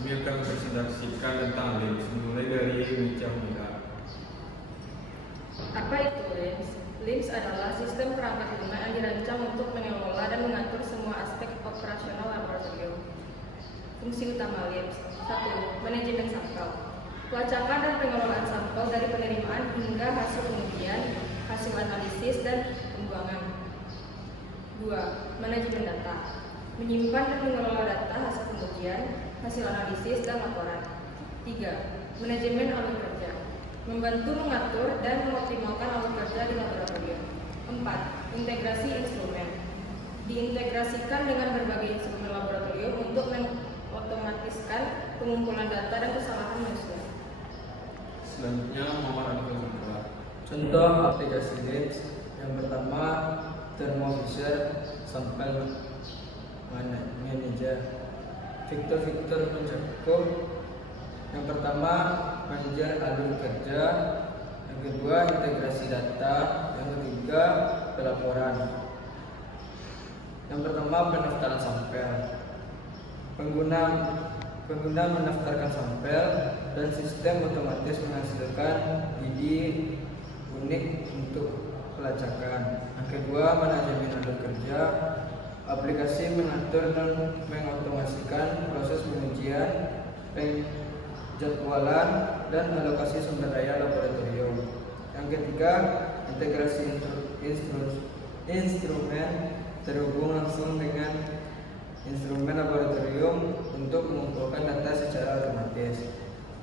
Kami akan presentasikan tentang LIMS, mulai dari Micha Mira. Apa itu LIMS? LIMS adalah sistem perangkat lunak yang dirancang untuk mengelola dan mengatur semua aspek operasional laboratorium. Fungsi utama LIMS: 1. Manajemen sampel. Pelacakan dan pengelolaan sampel dari penerimaan hingga hasil pengujian, hasil analisis, dan pembuangan. 2. Manajemen data. Menyimpan dan mengelola data hasil pengujian, hasil analisis, dan laporan. 3. Manajemen alur kerja. Membantu mengatur dan mengoptimalkan alur kerja di laboratorium. 4. Integrasi instrumen. Diintegrasikan dengan berbagai instrumen laboratorium untuk mengotomatiskan pengumpulan data dan kesalahan manusia. Selanjutnya, Muhammad Abdul Ghafar. Contoh aplikasi LIMS yang pertama, Thermofisher Sampel Manager. Fitur-fitur mencakup: yang pertama, manajer alur kerja; yang kedua, integrasi data; yang ketiga, pelaporan. Yang pertama, pendaftaran sampel. Pengguna mendaftarkan sampel dan sistem otomatis menghasilkan ID unik untuk pelacakan. Yang kedua, manajemen alur kerja. Aplikasi mengatur dan mengotomasikan proses pengujian, penjadwalan, dan alokasi sumber daya laboratorium. Yang ketiga, integrasi instrumen terhubung langsung dengan instrumen laboratorium untuk mengumpulkan data secara otomatis.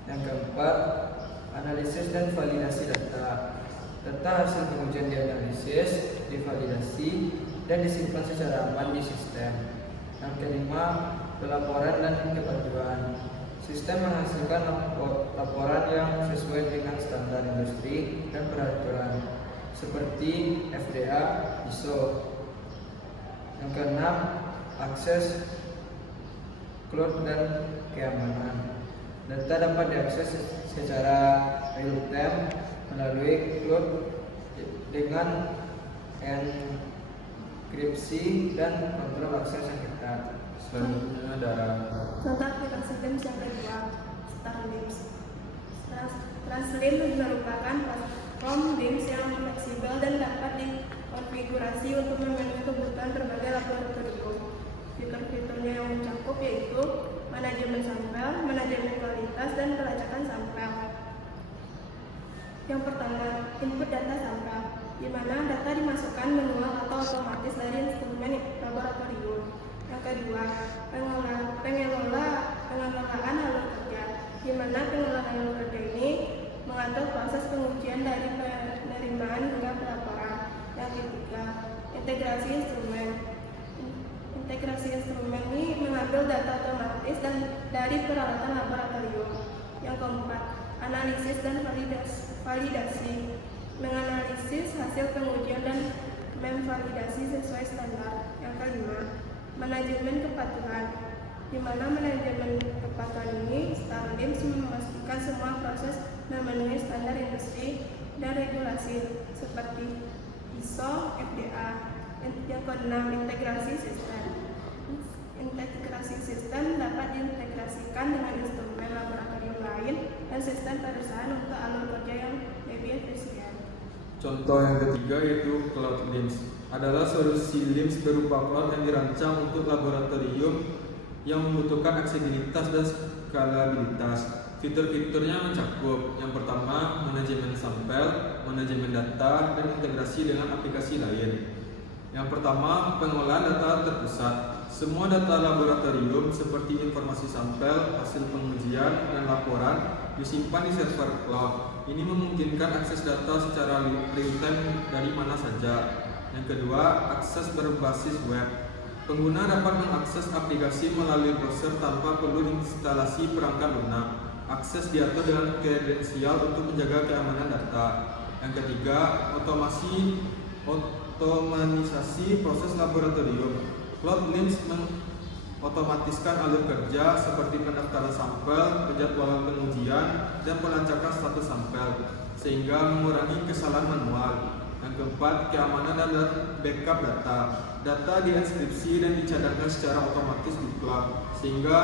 Yang keempat, analisis dan validasi data. Data hasil pengujian dianalisis, divalidasi, dan disimpan secara aman di sistem. Yang kelima, pelaporan dan kepatuhan. Sistem menghasilkan laporan yang sesuai dengan standar industri dan peraturan seperti FDA, ISO. Yang keenam, akses cloud dan keamanan. Data dapat diakses secara real time melalui cloud dengan enkripsi dan kontrol akses yang ketat. Selanjutnya ada Contoh aplikasi LIMS yang kedua, StarLIMS. StarLIMS merupakan platform LIMS yang fleksibel dan dapat dikonfigurasi untuk memenuhi kebutuhan berbagai laboratorium. Fitur-fiturnya yang mencakup yaitu manajemen sampel, manajemen kualitas, dan pelacakan sampel. Yang pertama, input data sampel, di mana data dimasukkan manual atau otomatis dari instrumen laboratorium. Yang kedua, pengelolaan alur kerja, di mana pengelolaan alur kerja ini mengatur proses pengujian dari penerimaan hingga pelaporan. Yang ketiga, integrasi instrumen. Integrasi instrumen ini mengambil data otomatis dan dari peralatan laboratorium. Yang keempat, analisis dan validasi. Menganalisis hasil pengujian dan memvalidasi sesuai standar. Yang kelima, manajemen kepatuhan, di mana manajemen kepatuhan ini StarLIMS memastikan semua proses memenuhi standar industri dan regulasi seperti ISO, FDA. Yang keenam, integrasi sistem. Integrasi sistem dapat diintegrasikan dengan instrumen laboratorium lain dan sistem perusahaan untuk alur kerja yang lebih efisien. contoh yang ketiga yaitu Cloud LIMS. Adalah solusi LIMS berupa cloud yang dirancang untuk laboratorium yang membutuhkan aksesibilitas dan skalabilitas. Fitur-fiturnya mencakup: yang pertama, manajemen sampel, manajemen data, dan integrasi dengan aplikasi lain. Yang pertama, pengelolaan data terpusat. Semua data laboratorium seperti informasi sampel, hasil pengujian, dan laporan disimpan di server cloud. Ini memungkinkan akses data secara real time dari mana saja. Yang kedua, akses berbasis web. Pengguna dapat mengakses aplikasi melalui browser tanpa perlu instalasi perangkat lunak. Akses diatur dengan kredensial untuk menjaga keamanan data. Yang ketiga, otomatisasi proses laboratorium. Cloud LIMS mengotomatiskan alur kerja seperti pendaftaran sampel, penjadwalan pengujian, dan pelacakan status sampel, sehingga mengurangi kesalahan manual. Yang keempat, keamanan dan backup data. Data dienkripsi dan dicadangkan secara otomatis di cloud, sehingga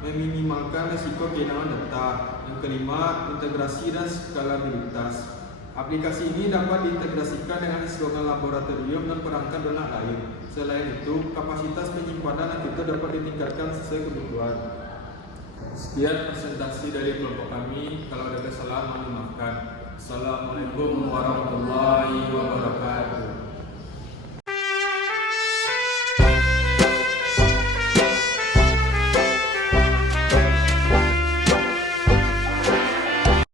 meminimalkan risiko kehilangan data. Yang kelima, integrasi dan skalabilitas. Aplikasi ini dapat diintegrasikan dengan instrumen laboratorium dan perangkat lunak lain. Selain itu, kapasitas penyimpanan dan fitur dapat ditingkatkan sesuai kebutuhan. Sekian presentasi dari kelompok kami. Kalau ada kesalahan, mohon dimaafkan. Assalamualaikum warahmatullahi wabarakatuh.